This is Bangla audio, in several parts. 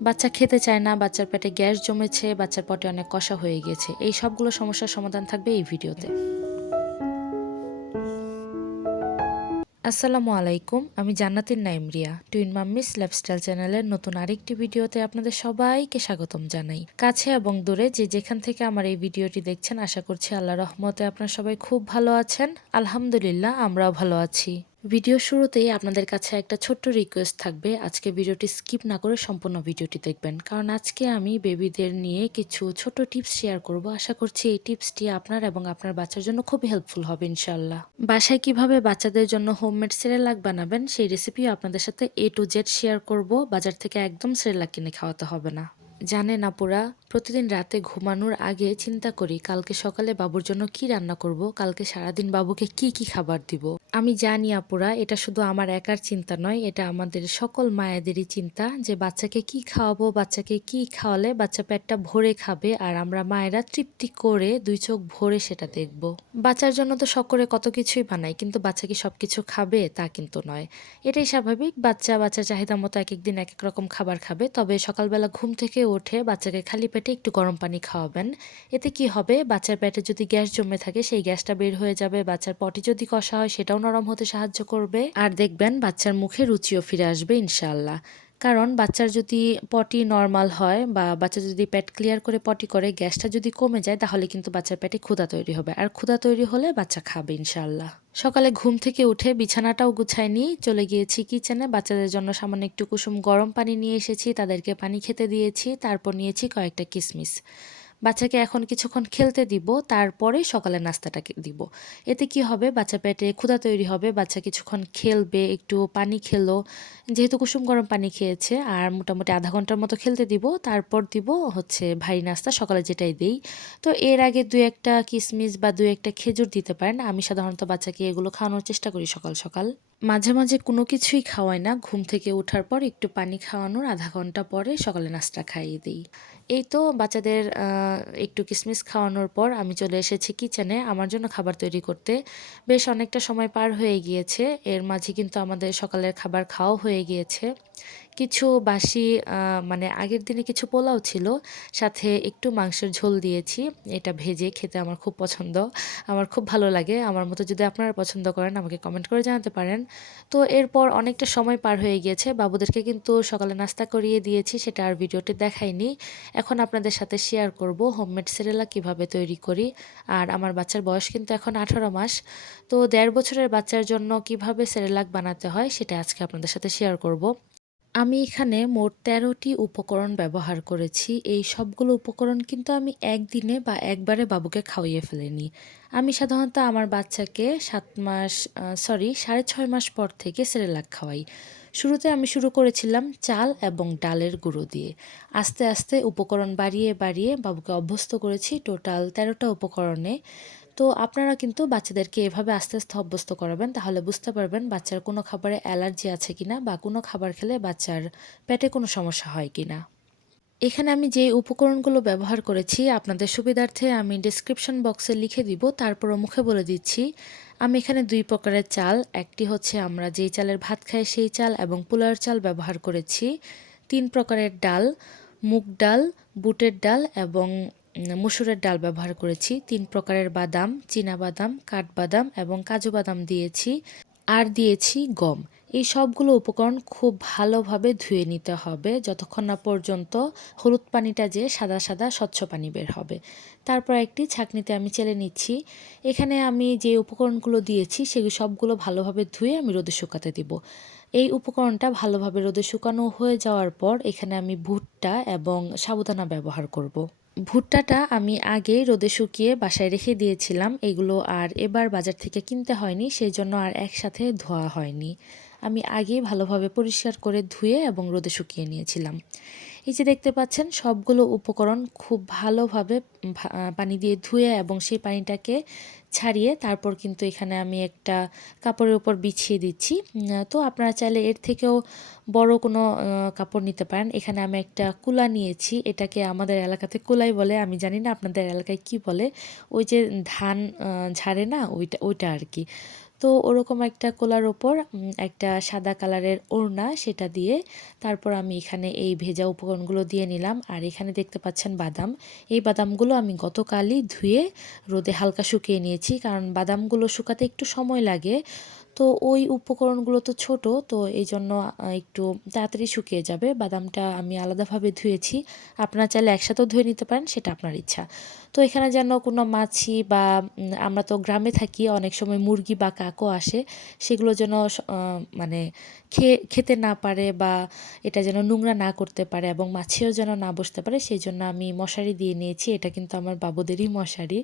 বাচ্চা খেতে চায় না, বাচ্চার পেটে গ্যাস জমেছে, বাচ্চার পটে অনেক কষা হয়ে গেছে। এই সবগুলো সমস্যার সমাধান থাকবে এই ভিডিওতে। আসসালামু আলাইকুম, আমি Jannatin Naim Riya. Twin mummies lifestyle চ্যানেলের নতুন আরেকটি ভিডিওতে আপনাদের সবাইকে স্বাগতম জানাই। কাছে এবং দূরে যে যেখান থেকে আমার এই ভিডিওটি দেখছেন, আশা করছি আল্লাহ রহমতে আপনারা সবাই খুব ভালো আছেন। আলহামদুলিল্লাহ, আমরাও ভালো আছি। ভিডিও শুরুতেই আপনাদের কাছে একটা ছোট্ট রিকোয়েস্ট থাকবে। আজকে ভিডিওটি স্কিপ না করে সম্পূর্ণ ভিডিওটি দেখবেন। কারণ আজকে আমি বেবিদের নিয়ে কিছু ছোট টিপস শেয়ার করব। আশা করছি এই টিপসটি আপনার এবং আপনার বাচ্চার জন্য খুবই হেল্পফুল হবে ইনশাল্লাহ বাসায় কীভাবে বাচ্চাদের জন্য হোমমেড সেরেলাক বানাবেন, সেই রেসিপিও আপনাদের সাথে এ টু জেড শেয়ার করব। বাজার থেকে একদম সেরেলাক কিনে খাওয়াতে হবে না। জানেন আপুরা, প্রতিদিন রাতে ঘুমানোর আগে চিন্তা করি, কালকে সকালে বাবুর জন্য কি রান্না করব, কালকে সারাদিন বাবুকে কি কি খাবার দিব। আমি জানি আপুরা, এটা শুধু আমার একার চিন্তা নয়, এটা আমাদের সকল মায়েদেরই চিন্তা যে বাচ্চাকে কি খাওয়াবো, বাচ্চাকে কি খাওয়ালে বাচ্চা পেটটা ভরে খাবে আর আমরা মায়েরা তৃপ্তি করে দুই চোখ ভরে সেটা দেখব। বাচ্চার জন্য তো সকলে কত কিছুই বানাই কিন্তু বাচ্চা কি সবকিছু খাবে তা কিন্তু নয়। এটাই স্বাভাবিক, বাচ্চা বাচ্চার চাহিদা মতো এক একদিন এক এক রকম খাবার খাবে, তবে সকালবেলা ঘুম থেকে উঠে বাচ্চাকে খালি পেটে একটু গরম পানি খাওয়াবেন। এতে কি হবে? বাচ্চার পেটে যদি গ্যাস জমে থাকে, সেই গ্যাসটা বের হয়ে যাবে। বাচ্চার পটি যদি কষা হয়, সেটাও নরম হতে সাহায্য করবে। আর দেখবেন, বাচ্চার মুখে রুচিও ফিরে আসবে ইনশাল্লাহ কারণ বাচ্চার যদি পটি নর্মাল হয় বা বাচ্চা যদি পেট ক্লিয়ার করে পটি করে, গ্যাসটা যদি কমে যায়, তাহলে কিন্তু বাচ্চার পেটে ক্ষুধা তৈরি হবে। আর ক্ষুধা তৈরি হলে বাচ্চা খাবে ইনশাল্লাহ সকালে ঘুম থেকে উঠে বিছানাটাও গুছাই চলে গিয়েছি কিচেনে বাচ্চাদের জন্য সামান্য একটু কুসুম গরম পানি নিয়ে এসেছি। তাদেরকে পানি খেতে দিয়েছি। তারপর নিয়েছি কয়েকটা কিসমিস। বাচ্চাকে এখন কিছুক্ষণ খেলতে দিব, তারপরে সকালে নাস্তাটাকে দিব। এতে কি হবে? বাচ্চা পেটে ক্ষুধা তৈরি হবে, বাচ্চা কিছুক্ষণ খেলবে, একটু পানি খেলো। যেহেতু কুসুম গরম পানি খেয়েছে, আর মোটামুটি আধা ঘণ্টার মতো খেলতে দিব, তারপর দিব হচ্ছে ভারী নাস্তা, সকালে যেটাই দিই। তো এর আগে দু একটা কিসমিস বা দু একটা খেজুর দিতে পারেন। আমি সাধারণত বাচ্চাকে এগুলো খাওয়ানোর চেষ্টা করি সকাল সকাল। মাঝে মাঝে কোনো কিছুই খাওয়াই না। ঘুম থেকে ওঠার পর একটু পানি খাওয়ানোর আধা ঘণ্টা পরে সকালে নাস্তা খাইয়ে দিই। এই তো বাচ্চাদের একটু কিসমিস খাওয়ানোর পর আমি চলে এসেছি কিচেনে। আমার জন্য খাবার তৈরি করতে বেশ অনেকটা সময় পার হয়ে গিয়েছে। এর মাঝে কিন্তু আমাদের সকালের খাবার খাওয়া হয়ে গিয়েছে। কিছু বাসি মানে আগের দিনে কিছু পোলাও ছিল, সাথে একটু মাংসের ঝোল দিয়েছি। এটা ভেজে খেতে আমার খুব পছন্দ। আমার খুব ভালো লাগে। আমার মতো যদি আপনারা পছন্দ করেন, আমাকে কমেন্ট করে জানাতে পারেন। তো এরপর অনেকটা সময় পার হয়ে গিয়েছে। বাবুদেরকে কিন্তু সকালে নাস্তা করিয়ে দিয়েছি, সেটা আর ভিডিওটি দেখাইনি। এখন আপনাদের সাথে শেয়ার করব হোমমেড সেরেলা কীভাবে তৈরি করি। আর আমার বাচ্চার বয়স কিন্তু এখন আঠারো মাস। তো দেড় বছরের বাচ্চার জন্য কীভাবে সেরেলাক বানাতে হয়, সেটা আজকে আপনাদের সাথে শেয়ার করব। আমি এখানে মোট তেরোটি উপকরণ ব্যবহার করেছি। এই সবগুলো উপকরণ কিন্তু আমি একদিনে বা একবারে বাবুকে খাওয়িয়ে ফেলিনি। আমি সাধারণত আমার বাচ্চাকে সাত মাস সরি সাড়ে ছয় মাস পর থেকে সেরেলাক খাওয়াই। শুরুতে আমি শুরু করেছিলাম চাল এবং ডালের গুঁড়ো দিয়ে। আস্তে আস্তে উপকরণ বাড়িয়ে বাড়িয়ে বাবুকে অভ্যস্ত করেছি। টোটাল তেরোটা উপকরণে তো আপনারা কিন্তু বাচ্চাদেরকে এভাবে আস্তে আস্তে অভ্যস্ত করাবেন, তাহলে বুঝতে পারবেন বাচ্চার কোনো খাবারে অ্যালার্জি আছে কিনা বা কোনো খাবার খেলে বাচ্চার পেটে কোনো সমস্যা হয় কিনা। এখানে আমি যে উপকরণগুলো ব্যবহার করেছি আপনাদের সুবিধার্থে আমি ডিসক্রিপশন বক্সে লিখে দিব তারপর মুখে বলে দিচ্ছি। আমি এখানে দুই প্রকারের চাল, একটি হচ্ছে আমরা যেই চালের ভাত খাই সেই চাল এবং পোলার চাল ব্যবহার করেছি। তিন প্রকারের ডাল, মুগ ডাল, বুটের ডাল এবং মসুরের ডাল ব্যবহার করেছি। তিন প্রকারের বাদাম বাদাম কাঠবাদাম এবং কাজু বাদাম দিয়েছি। আর দিয়েছি গম। এই সবগুলো উপকরণ খুব ভালোভাবে ধুয়ে নিতে হবে। যতক্ষণ না পর্যন্ত হলুদ পানিটা যে সাদা সাদা স্বচ্ছ পানি বের হবে। তারপর একটি ছাকনিতে আমি চেলে নিচ্ছি। এখানে আমি যে উপকরণগুলো দিয়েছি, সেগুলো সবগুলো ভালোভাবে ধুয়ে আমি রোদে শুকাতে দিব। এই উপকরণটা ভালোভাবে রোদে শুকানো হয়ে যাওয়ার পর এখানে আমি ভুট্টা এবং সাবুদানা ব্যবহার করব। ভুট্টাটা আমি আগে রোদে শুকিয়ে বাসায় রেখে দিয়েছিলাম। এগুলো আর এবার বাজার থেকে কিনতে হয়নি সেই জন্য আর একসাথে ধোয়া হয়নি। আমি আগে ভালোভাবে পরিষ্কার করে ধুয়ে এবং রোদে শুকিয়ে নিয়েছিলাম। এই যে দেখতে পাচ্ছেন, সবগুলো উপকরণ খুব ভালোভাবে পানি দিয়ে ধুয়ে এবং সেই পানিটাকে ছাড়িয়ে তারপর কিন্তু এখানে আমি একটা কাপড়ের উপর বিছিয়ে দিচ্ছি। তো আপনারা চাইলে এর থেকেও বড় কোনো কাপড় নিতে পারেন। এখানে আমি একটা কুলা নিয়েছি। এটাকে আমাদের এলাকাতে কুলাই বলে, আমি জানি না আপনাদের এলাকায় কি বলে। ওই যে ধান ঝাড়ে না, ওইটা ওইটা আর কি। তো ওরকম একটা কোলার ওপর একটা সাদা কালারের ওড়না সেটা দিয়ে তারপর আমি এখানে এই ভেজা উপকরণগুলো দিয়ে নিলাম। আর এখানে দেখতে পাচ্ছেন বাদাম। এই বাদামগুলো আমি গতকালই ধুয়ে রোদে হালকা শুকিয়ে নিয়েছি, কারণ বাদামগুলো শুকাতে একটু সময় লাগে। তো ওই উপকরণগুলো তো ছোট, তো এই জন্য একটু তাড়াতাড়ি শুকিয়ে যাবে। বাদামটা আমি আলাদাভাবে ধুয়েছি। আপনারা চাইলে একসাথেও ধুয়ে নিতে পারেন, সেটা আপনার ইচ্ছা। তো এখানে যেন কোনো মাছি বা আমরা তো গ্রামে থাকি, অনেক সময় মুরগি বা কাকও আসে, সেগুলো যেন মানে খেয়ে খেতে না পারে বা এটা যেন নোংরা না করতে পারে এবং মাছিও যেন না বসতে পারে, সেই জন্য আমি মশারি দিয়ে নিয়েছি। এটা কিন্তু আমার বাবুদেরই মশারি।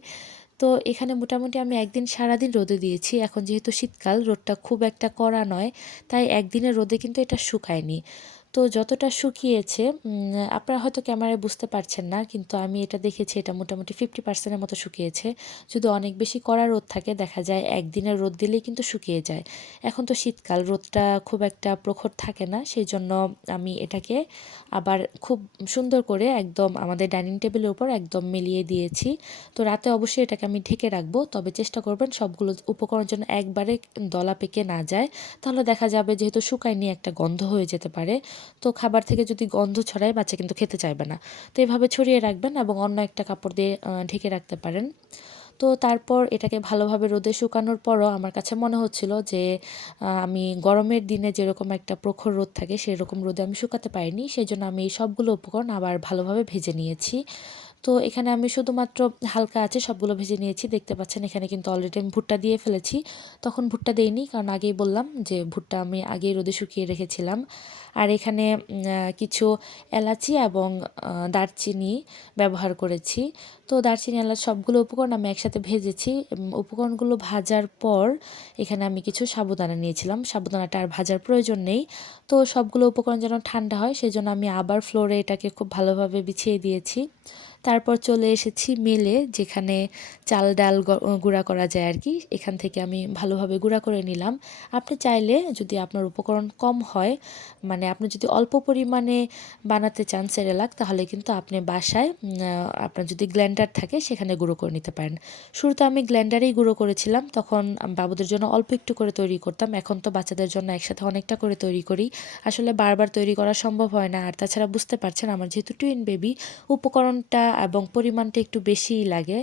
তো এখানে মোটামুটি আমি একদিন সারাদিন রোদে দিয়েছি। এখন যেহেতু শীতকাল, রোদটা খুব একটা কড়া নয়, তাই একদিনের রোদে কিন্তু এটা শুকায়নি। তো যতটা শুকিয়েছে আপনারা হয়তো ক্যামেরায় বুঝতে পারছেন না, কিন্তু আমি এটা দেখেছি, এটা মোটামুটি ফিফটি পার্সেন্টের মতো শুকিয়েছে। যদি অনেক বেশি কড়া রোদ থাকে, দেখা যায় একদিনের রোদ দিলেই কিন্তু শুকিয়ে যায়। এখন তো শীতকাল, রোদটা খুব একটা প্রখর থাকে না, সেই জন্য আমি এটাকে আবার খুব সুন্দর করে একদম আমাদের ডাইনিং টেবিলের উপর একদম মিলিয়ে দিয়েছি। তো রাতে অবশ্যই এটাকে আমি ঢেকে রাখব, তবে চেষ্টা করবেন সবগুলো উপকরণ যেন একবারে দলা পেকে না যায়। তাহলে দেখা যাবে যেহেতু শুকায়নি একটা গন্ধ হয়ে যেতে পারে। তো খাবার থেকে যদি গন্ধ ছড়ায়, বাচ্চা কিন্তু খেতে চাইবে না। তো এভাবে ছড়িয়ে রাখবেন এবং অন্য একটা কাপড় দিয়ে ঢেকে রাখতে পারেন। তো তারপর এটাকে ভালোভাবে রোদে শুকানোর পরও আমার কাছে মনে হচ্ছিল যে আমি গরমের দিনে যেরকম একটা প্রখর রোদ থাকে, সেরকম রোদে আমি শুকাতে পারিনি। সেই জন্য আমি এই সবগুলো উপকরণ আবার ভালোভাবে ভেজে নিয়েছি। তো এখানে আমি শুধুমাত্র হালকা আছে সবগুলো ভেজে নিয়েছি, দেখতে পাচ্ছেন এখানে কিন্তু অলরেডি আমি ভুট্টা দিয়ে ফেলেছি। তখন ভুট্টা দেইনি, কারণ আগেই বললাম যে ভুট্টা আমি আগেই রোদে শুকিয়ে রেখেছিলাম। আর এখানে কিছু এলাচি এবং দারচিনি ব্যবহার করেছি। তো দারচিনি, এলাচ সবগুলো উপকরণ আমি একসাথে ভেজেছি। উপকরণগুলো ভাজার পর এখানে আমি কিছু সাবুদানা নিয়েছিলাম। সাবুদানাটা আর ভাজার প্রয়োজন নেই। তো সবগুলো উপকরণ যেন ঠান্ডা হয়, সেজন্য আমি আবার ফ্লোরে এটাকে খুব ভালোভাবে বিছিয়ে দিয়েছি। তারপর চলে এসেছি মেলে, যেখানে চাল ডাল গুঁড়া করা যায় আর কি। এখান থেকে আমি ভালোভাবে গুঁড়া করে নিলাম। আপনি চাইলে যদি আপনার উপকরণ কম হয় মানে আপনি যদি অল্প পরিমাণে বানাতে চান সেরেলাক, তাহলে কিন্তু আপনি বাসায় আপনার যদি গ্ল্যান্ডার থাকে, সেখানে গুঁড়ো করে নিতে পারেন। শুরুতে আমি গ্ল্যান্ডারেই গুঁড়ো করেছিলাম, তখন বাবুদের জন্য অল্প একটু করে তৈরি করতাম। এখন তো বাচ্চাদের জন্য একসাথে অনেকটা করে তৈরি করি। আসলে বারবার তৈরি করা সম্ভব হয় না, আর তাছাড়া বুঝতে পারছেন, আমার যেহেতু টুইন বেবি উপকরণটা এবং পরিমাণটা একটু বেশিই লাগে।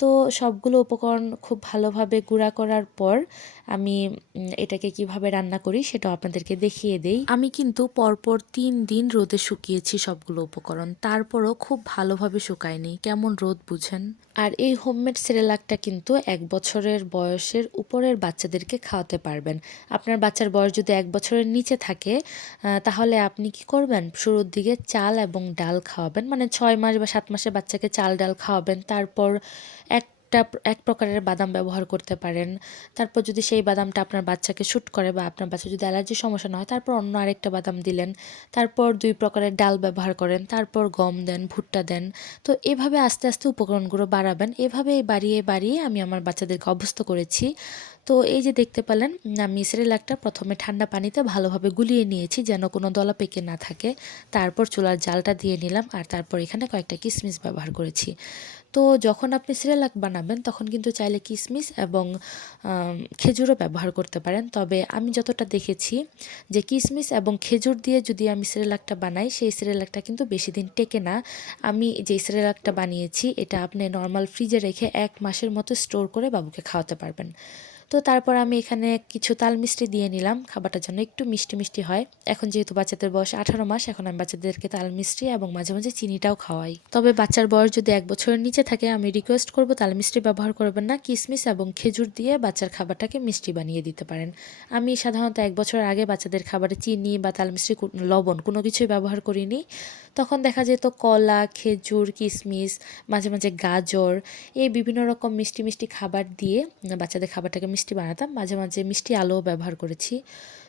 তো সবগুলো উপকরণ খুব ভালোভাবে গুঁড়া করার পর আমি এটাকে কীভাবে রান্না করি সেটাও আপনাদেরকে দেখিয়ে দেই। আমি কিন্তু পরপর তিন দিন রোদে শুকিয়েছি সবগুলো উপকরণ। তারপরও খুব ভালোভাবে শুকায়নি। কেমন রোদ বুঝেন? আর এই হোমমেড সেরেলাকটা কিন্তু এক বছরের বয়সের উপরের বাচ্চাদেরকে খাওয়াতে পারবেন। আপনার বাচ্চার বয়স যদি এক বছরের নিচে থাকে তাহলে আপনি কি করবেন? শুরুর দিকে চাল এবং ডাল খাওয়াবেন। মানে ছয় মাস বা সাত মাসের বাচ্চাকে চাল ডাল খাওয়াবেন। তারপর একটা এক প্রকারের বাদাম ব্যবহার করতে পারেন। তারপর যদি সেই বাদামটা আপনার বাচ্চাকে শ্যুট করে বা আপনার বাচ্চা যদি অ্যালার্জির সমস্যা না হয়, তারপর অন্য আরেকটা বাদাম দিলেন। তারপর দুই প্রকারের ডাল ব্যবহার করেন, তারপর গম দেন, ভুট্টা দেন। তো এভাবে আস্তে আস্তে উপকরণগুলো বাড়াবেন। এভাবে বাড়িয়ে বাড়িয়ে আমি আমার বাচ্চাদেরকে অভ্যস্ত করেছি। তো এই যে দেখতে পেলেন, আমি সেরেলাকটা প্রথমে ঠান্ডা পানিতে ভালোভাবে গুলিয়ে নিয়েছি যেন কোনো দলা পেকে না থাকে। তারপর চুলার জালটা দিয়ে নিলাম আর তারপর এখানে কয়েকটা কিশমিশ ব্যবহার করেছি। তো যখন আপনি সিরেলাক বানাবেন, তখন কিন্তু চাইলে কিশমিশ এবং খেজুরও ব্যবহার করতে পারেন। তবে আমি যতটা দেখেছি যে কিশমিশ এবং খেজুর দিয়ে যদি আমি সিরেলাকটা বানাই, সেই সিরেলাকটা কিন্তু বেশি দিন টেকে না। আমি যে সিরেলাকটা বানিয়েছি, এটা আপনি নর্মাল ফ্রিজে রেখে এক মাসের মতো স্টোর করে বাবুকে খাওয়াতে পারবেন। তো তারপর আমি এখানে কিছু তাল মিষ্টি দিয়ে নিলাম। খাবারটা যেন একটু মিষ্টি মিষ্টি হয়। এখন যেহেতু বাচ্চাদের বয়স আঠারো মাস, এখন আমি বাচ্চাদেরকে তাল মিষ্টি এবং মাঝে মাঝে চিনিটাও খাওয়াই। তবে বাচ্চার বয়স যদি এক বছরের নিচে থাকে, আমি রিকোয়েস্ট করব তাল মিষ্টি ব্যবহার করবেন না। কিশমিশ এবং খেজুর দিয়ে বাচ্চার খাবারটাকে মিষ্টি বানিয়ে দিতে পারেন। আমি সাধারণত এক বছর আগে বাচ্চাদের খাবারে চিনি বা তাল মিষ্টি লবণ কোনো কিছুই ব্যবহার করিনি। তখন দেখা যেত কলা, খেজুর কিশমিশ মাঝে মাঝে গাজর, এই বিভিন্ন রকম মিষ্টি মিষ্টি খাবার দিয়ে বাচ্চাদের খাবারটাকে মিষ্টি বানাতাম। মাঝে মাঝে মিষ্টি আলোও ব্যবহার করেছি।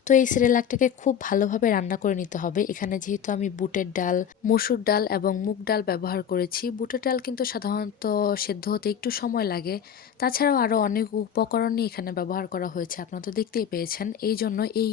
তো এই সেরেলাকটাকে খুব ভালোভাবে রান্না করে নিতে হবে। এখানে যেহেতু আমি বুটের ডাল, মসুর ডাল এবং মুগ ডাল ব্যবহার করেছি। বুটের ডাল কিন্তু সাধারণত সেদ্ধ হতে একটু সময় লাগে। তাছাড়াও আরও অনেক উপকরণই এখানে ব্যবহার করা হয়েছে, আপনারা তো দেখতেই পেয়েছেন। এই জন্য এই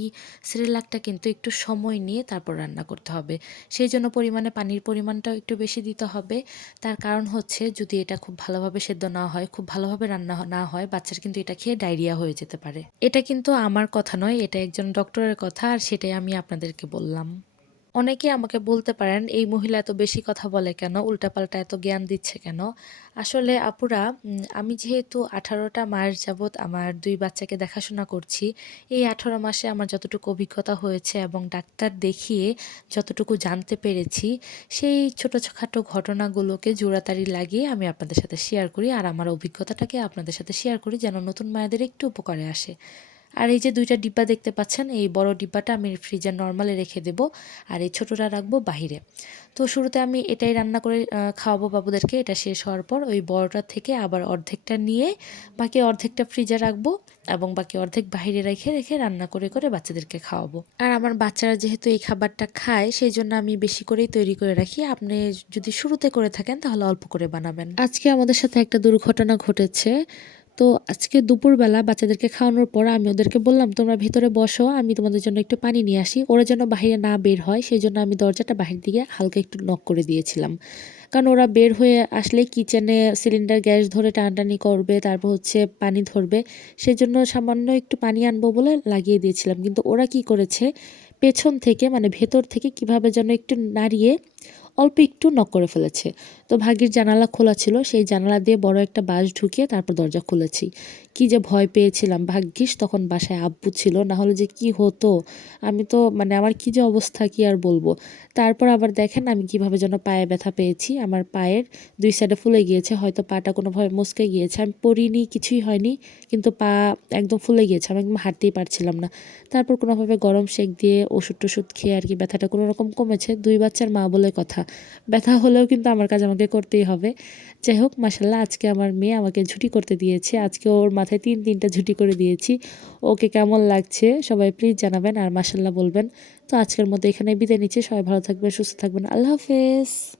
সেরেলাকটা কিন্তু একটু সময় নিয়ে তারপর রান্না করতে হবে। সেই জন্য পরিমাণে পানির পরিমাণটাও একটু বেশি দিতে হবে। তার কারণ হচ্ছে যদি এটা খুব ভালোভাবে সেদ্ধ না হয়, খুব ভালোভাবে রান্না না হয়, বাচ্চার কিন্তু এটা খেয়ে ডায়রিয়া হয়ে যেতে পারে। এটা কিন্তু আমার কথা নয়, এটা একজন ডক্টরের কথা আর সেটাই আমি আপনাদেরকে বললাম। অনেকে আমাকে বলতে পারেন, এই মহিলা এত বেশি কথা বলে কেন? উল্টাপাল্টা এত জ্ঞান দিচ্ছে কেন? আসলে আপুরা আমি যেহেতু আঠারোটা মাস যাবৎ আমার দুই বাচ্চাকে দেখাশোনা করছি, এই আঠারো মাসে আমার যতটুকু অভিজ্ঞতা হয়েছে এবং ডাক্তার দেখিয়ে যতটুকু জানতে পেরেছি, সেই ছোটোখাটো ঘটনাগুলোকে জোড়াতাড়ি লাগিয়ে আমি আপনাদের সাথে শেয়ার করি আর আমার অভিজ্ঞতাটাকে আপনাদের সাথে শেয়ার করি যেন নতুন মায়েদের একটু উপকারে আসে। আর এই যে দুইটা ডিব্বা দেখতে পাচ্ছেন, এই বড় ডিব্বাটা আমি ফ্রিজের নর্মালে রেখে দেব আর এই ছোটোটা রাখব বাহিরে। তো শুরুতে আমি এটাই রান্না করে খাওয়াবো বাবুদেরকে। এটা শেষ হওয়ার পর ওই বড়টার থেকে আবার অর্ধেকটা নিয়ে বাকি অর্ধেকটা ফ্রিজে রাখব এবং বাকি অর্ধেক বাইরে রেখে রেখে রান্না করে করে বাচ্চাদেরকে খাওয়াবো। আর আমার বাচ্চারা যেহেতু এই খাবারটা খায়, সেই জন্য আমি বেশি করেই তৈরি করে রাখি। আপনি যদি শুরুতে করে থাকেন, তাহলে অল্প করে বানাবেন। আজকে আমাদের সাথে একটা দুর্ঘটনা ঘটেছে। তো আজকে দুপুরবেলা বাচ্চাদেরকে খাওয়ানোর পর আমি ওদেরকে বললাম, তোমরা ভিতরে বসো, আমি তোমাদের জন্য একটু পানি নিয়ে আসি। ওরা যেন বাইরে না বের হয় সেই জন্য আমি দরজাটা বাহির দিকে হালকা একটু নক করে দিয়েছিলাম। কারণ ওরা বের হয়ে আসলে কিচেনে সিলিন্ডার গ্যাস ধরে টানটানি করবে, তারপর হচ্ছে পানি ধরবে সেই জন্য সামান্য একটু পানি আনব বলে লাগিয়ে দিয়েছিলাম। কিন্তু ওরা কি করেছে, পেছন থেকে মানে ভেতর থেকে কীভাবে যেন একটু নাড়িয়ে অল্প একটু নক করে ফেলেছে। তো ভাগ্যের জানালা খোলা ছিল, সেই জানালা দিয়ে বড় একটা বাঁশ ঢুকিয়ে তারপর দরজা খুলেছি। কি যে ভয় পেয়েছিলাম। ভাগ্যিস তখন বাসায় আব্বু ছিল না হলে যে কি হতো? আমি তো মানে আমার কি যে অবস্থা, কি আর বলব? তারপর আবার দেখেন আমি কীভাবে যেন পায়ে ব্যথা পেয়েছি। আমার পায়ের দুই সাইডে ফুলে গিয়েছে, হয়তো পাটা কোনোভাবে মুচকে গিয়েছে। আমি পরিনি কিছুই হয়নি, কিন্তু পা একদম ফুলে গিয়েছে। আমি একদম হাঁটতেই পারছিলাম না। তারপর কোনোভাবে গরম শেক দিয়ে ওষুধ টষুধ খেয়ে আর কি ব্যথাটা কোনো রকম কমেছে। দুই বাচ্চার মা বলে কথা। ব্যথা হলেও কিন্তু আমার কাজ আমাকে করতেই হবে। যাই হোক মাসাল্লাহ আজকে আমার মেয়ে আমাকে ঝুটি করতে দিয়েছে। আজকে ওর মাথায় তিন তিনটা ঝুটি করে দিয়েছি। ওকে কেমন লাগছে? সবাই প্লিজ জানাবেন আর মাসাল্লাহ বলবেন। তো আজকের মতো এখানে বিদায় নিচ্ছে। সবাই ভালো থাকবেন, সুস্থ থাকবেন। আল্লাহ হাফেজ।